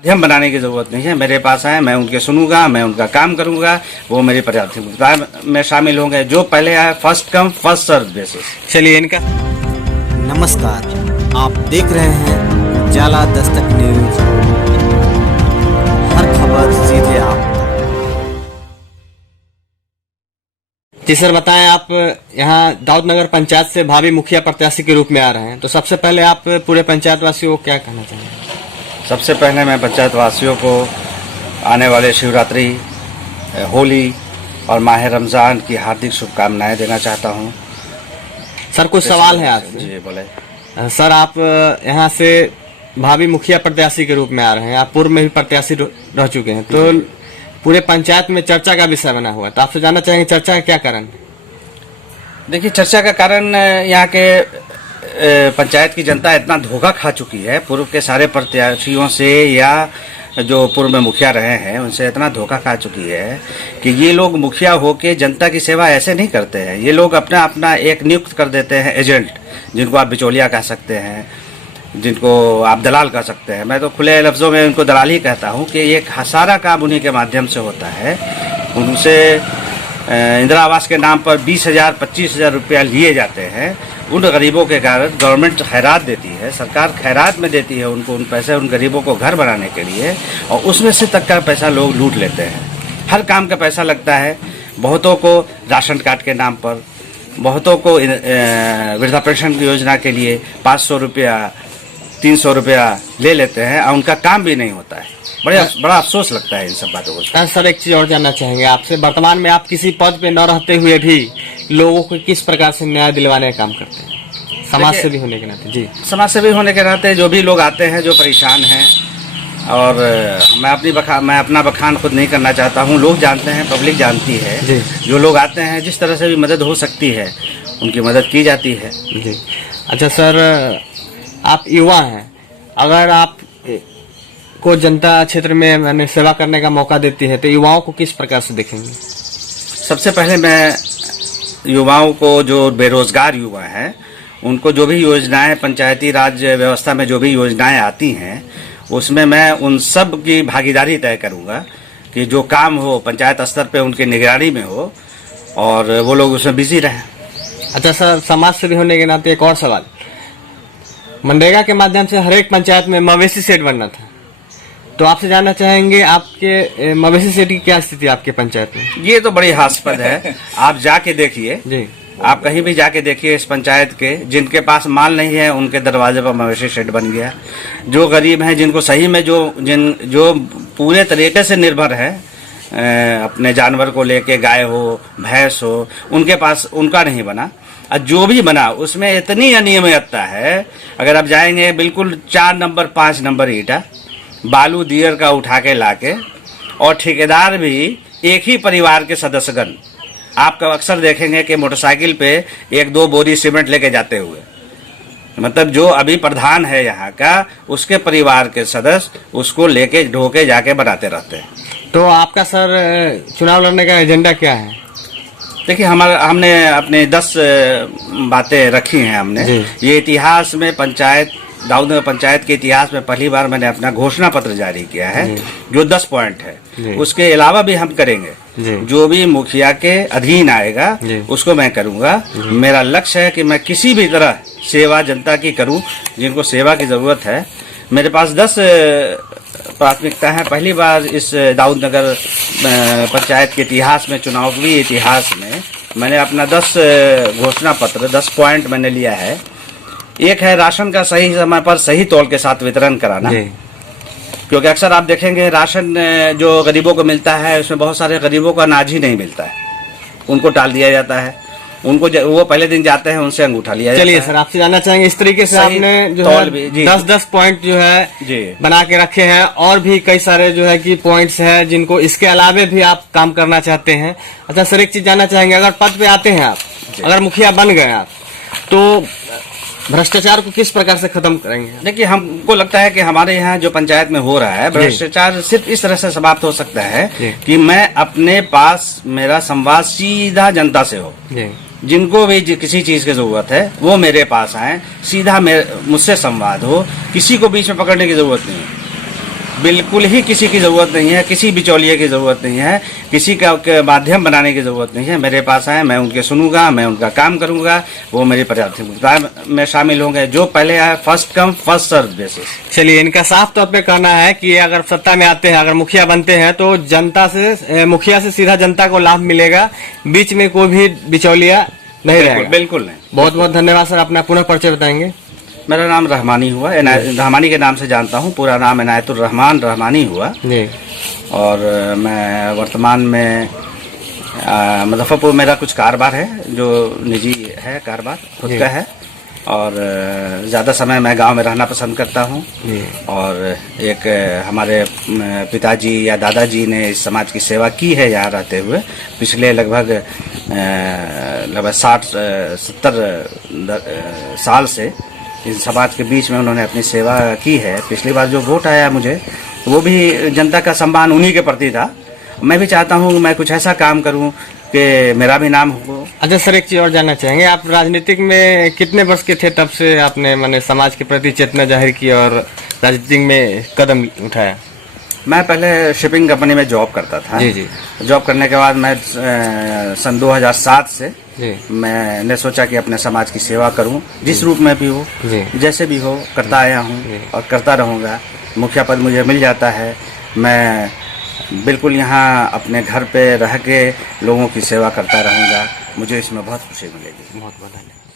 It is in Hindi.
माध्यम बनाने की जरूरत नहीं है। मेरे पास आए, मैं उनके सुनूंगा, मैं उनका काम करूंगा, वो मेरी प्राथमिकता में शामिल होंगे। जो पहले आए, first come first serve basis. चलिए इनका नमस्कार, आप देख रहे हैं उजाला दस्तक न्यूज। हर खबर सीधे आप तक। जी सर, बताएं, आप यहाँ दाऊद नगर पंचायत से भावी मुखिया प्रत्याशी के रूप में आ रहे हैं, तो सबसे पहले आप पूरे पंचायत वासियों को क्या कहना चाहेंगे? सबसे पहले मैं पंचायत वासियों को आने वाले शिवरात्रि, होली और माह रमज़ान की हार्दिक शुभकामनाएं देना चाहता हूं। सर, कुछ सवाल है आपसे। जी बोले। सर, आप यहाँ से भावी मुखिया प्रत्याशी के रूप में आ रहे हैं, आप पूर्व में भी प्रत्याशी रह चुके हैं, तो पूरे पंचायत में चर्चा का विषय बना हुआ है, तो आपसे जानना चाहेंगे चर्चा का क्या कारण? देखिए, चर्चा का कारण यहाँ के पंचायत की जनता इतना धोखा खा चुकी है पूर्व के सारे प्रत्याशियों से, या जो पूर्व में मुखिया रहे हैं उनसे इतना धोखा खा चुकी है कि ये लोग मुखिया होके जनता की सेवा ऐसे नहीं करते हैं। ये लोग अपना अपना एक नियुक्त कर देते हैं एजेंट, जिनको आप बिचौलिया कह सकते हैं, जिनको आप दलाल कह सकते हैं। मैं तो खुले लफ्ज़ों में उनको दलाल ही कहता हूँ कि ये सारा काम उन्हीं के माध्यम से होता है। उनसे इंदिरा आवास के नाम पर 20,000 25,000 रुपया लिए जाते हैं। उन गरीबों के कारण गवर्नमेंट खैरात देती है, सरकार खैरात में देती है उनको उन पैसे, उन गरीबों को घर बनाने के लिए, और उसमें से तक का पैसा लोग लूट लेते हैं। हर काम का पैसा लगता है। बहुतों को राशन कार्ड के नाम पर, बहुतों को वृद्धा पेंशन की योजना के लिए 500 रुपया 300 रुपया ले लेते हैं और उनका काम भी नहीं होता है। बड़ा अफसोस लगता है इन सब बातों को। सर, एक चीज और जानना चाहेंगे आपसे, वर्तमान में आप किसी पद पे न रहते हुए भी लोगों को किस प्रकार से न्याय दिलवाने का काम करते हैं, समाज सेवी होने के नाते? जी, समाज सेवी होने के नाते जो भी लोग आते हैं, जो परेशान हैं, और मैं अपना बखान खुद नहीं करना चाहता हूँ, लोग जानते हैं, पब्लिक जानती है जी। जो लोग आते हैं, जिस तरह से भी मदद हो सकती है उनकी मदद की जाती है। जी। अच्छा सर, आप युवा हैं, अगर आप को जनता क्षेत्र में मैंने सेवा करने का मौका देती है तो युवाओं को किस प्रकार से देखेंगे? सबसे पहले मैं युवाओं को, जो बेरोजगार युवा हैं, उनको जो भी योजनाएं पंचायती राज व्यवस्था में जो भी योजनाएं आती हैं, उसमें मैं उन सब की भागीदारी तय करूंगा कि जो काम हो पंचायत स्तर पे उनकी निगरानी में हो और वो लोग उसमें बिजी रहें। अच्छा सर, समाज सेवी होने के नाते एक और सवाल, मनरेगा के माध्यम से हर एक पंचायत में मवेशी सेट बनना था, तो आपसे जानना चाहेंगे आपके मवेशी सेट की क्या स्थिति है आपके पंचायत में? ये तो बड़ी हास्यास्पद है। आप जाके देखिए जी, आप कहीं भी जाके देखिए इस पंचायत के, जिनके पास माल नहीं है उनके दरवाजे पर मवेशी शेड बन गया। जो गरीब हैं, जिनको सही में जो पूरे तरीके से निर्भर है अपने जानवर को लेके, गाय हो भैंस हो, उनके पास उनका नहीं बना। और जो भी बना उसमें इतनी अनियमितता है, अगर आप जाएंगे बिल्कुल 4 नंबर 5 नंबर ईटा बालू दियर का उठा के लाके, और ठेकेदार भी एक ही परिवार के सदस्यगण आपका अक्सर देखेंगे कि मोटरसाइकिल पे 1-2 बोरी सीमेंट लेके जाते हुए, मतलब जो अभी प्रधान है यहाँ का, उसके परिवार के सदस्य उसको लेके ढोके जाके बनाते रहते हैं। तो आपका सर चुनाव लड़ने का एजेंडा क्या है? देखिए, हमने अपने 10 बातें रखी हैं। हमने ये इतिहास में दाऊद नगर पंचायत के इतिहास में पहली बार मैंने अपना घोषणा पत्र जारी किया है, जो 10 पॉइंट है। उसके अलावा भी हम करेंगे, जो भी मुखिया के अधीन आएगा उसको मैं करूंगा। मेरा लक्ष्य है कि मैं किसी भी तरह सेवा जनता की करूं, जिनको सेवा की जरूरत है। मेरे पास 10 प्राथमिकता है। पहली बार इस दाऊद नगर पंचायत के इतिहास में, चुनावी इतिहास में, मैंने अपना 10 घोषणा पत्र 10 पॉइंट मैंने लिया है। एक है राशन का सही समय पर सही तौल के साथ वितरण कराना, क्योंकि अक्सर आप देखेंगे राशन जो गरीबों को मिलता है उसमें बहुत सारे गरीबों को अनाज ही नहीं मिलता है, उनको टाल दिया जाता है। उनको वो पहले दिन जाते हैं, उनसे अंगूठा लिया जाता है। चलिए सर, आपसे जानना चाहेंगे, इस तरीके से आपने जो है 10-10 पॉइंट जो है बना के रखे हैं, और भी कई सारे जो है कि पॉइंट्स हैं जिनको इसके अलावे भी आप काम करना चाहते हैं। अच्छा सर, एक चीज जानना चाहेंगे, अगर पद पे आते हैं आप, अगर मुखिया बन गए आप, तो भ्रष्टाचार को किस प्रकार से खत्म करेंगे? देखिए, हमको लगता है कि हमारे यहाँ जो पंचायत में हो रहा है भ्रष्टाचार सिर्फ इस तरह से समाप्त हो सकता है कि मैं अपने पास, मेरा संवाद सीधा जनता से हो। जिनको भी किसी चीज की जरूरत है वो मेरे पास आए, सीधा मुझसे संवाद हो, किसी को बीच में पकड़ने की जरूरत नहीं है। बिल्कुल ही किसी की ज़रूरत नहीं है, किसी बिचौलिए की ज़रूरत नहीं है, किसी का के माध्यम बनाने की ज़रूरत नहीं है। मेरे पास आए, मैं उनके सुनूंगा, मैं उनका काम करूंगा, वो मेरी प्राथमिकता में शामिल होंगे। जो पहले आए, first come first serve basis. चलिए, इनका साफ तौर पे कहना है कि अगर सत्ता में आते हैं, अगर मुखिया बनते हैं तो जनता से, मुखिया से सीधा जनता को लाभ मिलेगा, बीच में कोई भी बिचौलिया नहीं रहेगा। बिल्कुल नहीं। बहुत बहुत धन्यवाद सर। अपना पुनः परिचय बताएंगे। मेरा नाम रहमानी हुआ, रहमानी के नाम से जानता हूँ। पूरा नाम इनायतुर रहमान रहमानी हुआ। जी। और मैं वर्तमान में मुजफ्फरपुर मेरा कुछ कारोबार है, जो निजी है, कारोबार खुद का है। और ज़्यादा समय मैं गांव में रहना पसंद करता हूँ। और एक हमारे पिताजी या दादाजी ने इस समाज की सेवा की है यहाँ रहते हुए। पिछले लगभग 60-70 साल से इस समाज के बीच में उन्होंने अपनी सेवा की है। पिछली बार जो वोट आया मुझे, वो भी जनता का सम्मान उन्हीं के प्रति था। मैं भी चाहता हूँ मैं कुछ ऐसा काम करूँ कि मेरा भी नाम हो। अच्छा सर, एक चीज और जानना चाहेंगे, आप राजनीतिक में कितने वर्ष के थे तब से आपने माने समाज के प्रति चेतना जाहिर की और राजनीतिक में कदम उठाया? मैं पहले शिपिंग कंपनी में जॉब करता था। जी जी। जॉब करने के बाद मैं सन 2007 से जी। मैंने सोचा कि अपने समाज की सेवा करूं, जिस रूप में भी हो, जैसे भी हो, करता आया हूं और करता रहूंगा। मुखिया पद मुझे मिल जाता है, मैं बिल्कुल यहाँ अपने घर पे रह के लोगों की सेवा करता रहूंगा। मुझे इसमें बहुत खुशी मिलेगी। बहुत बहुत धन्यवाद।